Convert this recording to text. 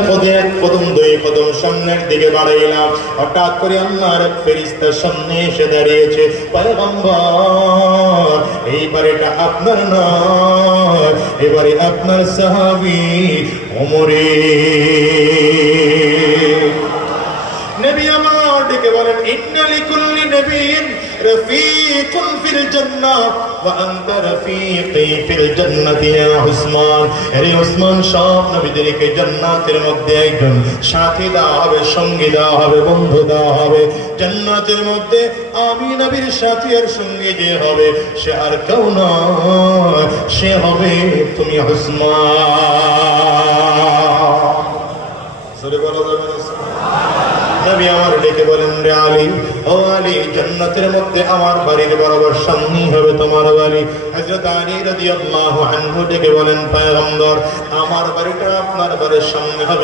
এক কদম দুই কদম সামনের দিকে বাড়াইলাম, হঠাৎ করে আল্লাহর এক ফেরেশতা সামনে এসে দাঁড়িয়েছে। পয়গম্বর, এইবার এটা আপনার নয়, এবারে আপনার সাহাবী ওমরের। নবী আমার ডেকে বলেন, ইন্না লিকুল্লি নাবিয়্যিন রাফীকুন ফিল জান্নাহ ওয়া আনতা রাফীকি ফিল জান্নাতি ইয়া উসমান। আরে উসমান, সব নবীদেরকে জান্নাতের মধ্যে একজন সাথী দেওয়া হবে, সঙ্গী দেওয়া হবে, বন্ধু দেওয়া হবে। জান্নাতের মধ্যে আমি নবীর সাথী আর সঙ্গী যে হবে, সে আর কেউ নয়, সে হবে তুমি উসমান। সরে বলা যাবে না? নবী আমার ডেকে বলেন, রে আলী, ও আলী, জান্নাতের মধ্যে আমার বাড়ির বরাবর সামনেই হবে তোমার বাড়ি। হযরত আলী রাদিয়াল্লাহু আনহু ডেকে বলেন, পয়গম্বর, আমার বাড়িটা আপনার বাড়ির সামনে হবে